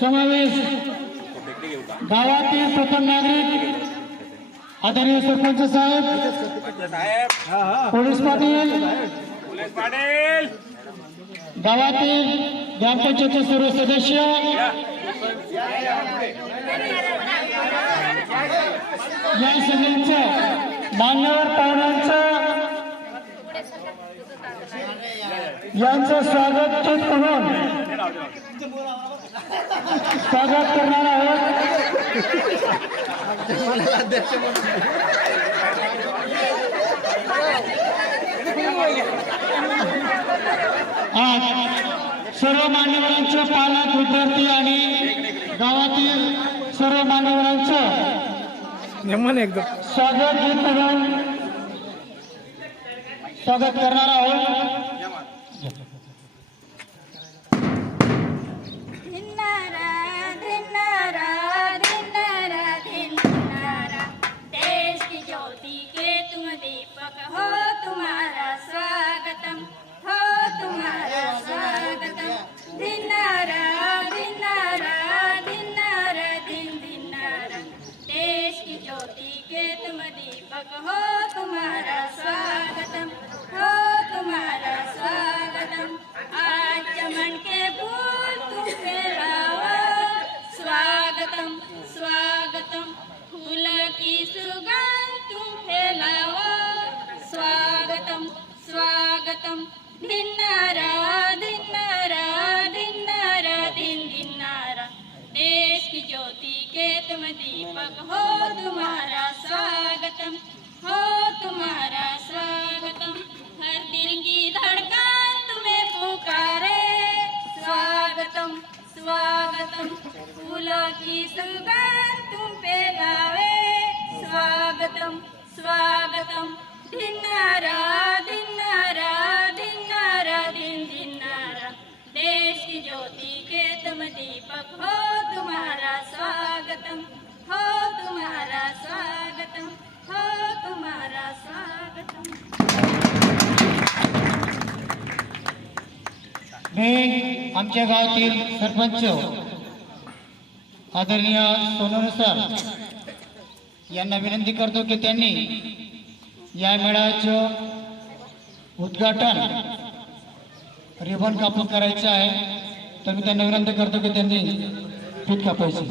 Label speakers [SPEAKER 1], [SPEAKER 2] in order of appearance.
[SPEAKER 1] समावेश गावातील प्रथम नागरिक आदरणीय सरपंच साहेब पोलीस पाटील
[SPEAKER 2] पाटील
[SPEAKER 1] गावातील ग्रामपंचायतचे सर्व सदस्य या सगळ्यांचं मान्यवर पाहुण्यांचं यांचं स्वागत करून स्वागत करणार आहोत. आज सर्व मान्यवरांचं पालक विद्यार्थी आणि गावातील सर्व मान्यवरांचं
[SPEAKER 3] नेमन एकदम.
[SPEAKER 1] स्वागत गीत स्वागत करणार आहोत.
[SPEAKER 4] तुम दीपक हो तुम्हारा स्वागतम, हो तुम्हारा स्वागतम। आज चमन के फूल तुम फैलाओ स्वागतम स्वागतम, फूल की सुगंध तुम फैलाओ स्वागतम स्वागतम धिन्नारा धिन्नारा धिन्नारा दिन धिन्नारा देश की ज्योति के तुम दीपक हो तुम्हारा हो तुम्हारा स्वागतम। हर दिल की धड़कन तुम्हें पुकारे। स्वागतम स्वागतम। फूलों की सुगंध तुम पे लावे। स्वागतम स्वागतम। दिन धिन्नारा देश की ज्योति के तुम दीपक हो, तुम्हारा स्वागतम। हे
[SPEAKER 1] आमच्या गावातील सरपंच आदरणीय सोनवणे सर यांना विनंती करतो की त्यांनी या मेळाव्याचं उद्घाटन रिबन कापून करायचं आहे. तर मी त्यांना विनंती करतो की त्यांनी पीठ कापायची.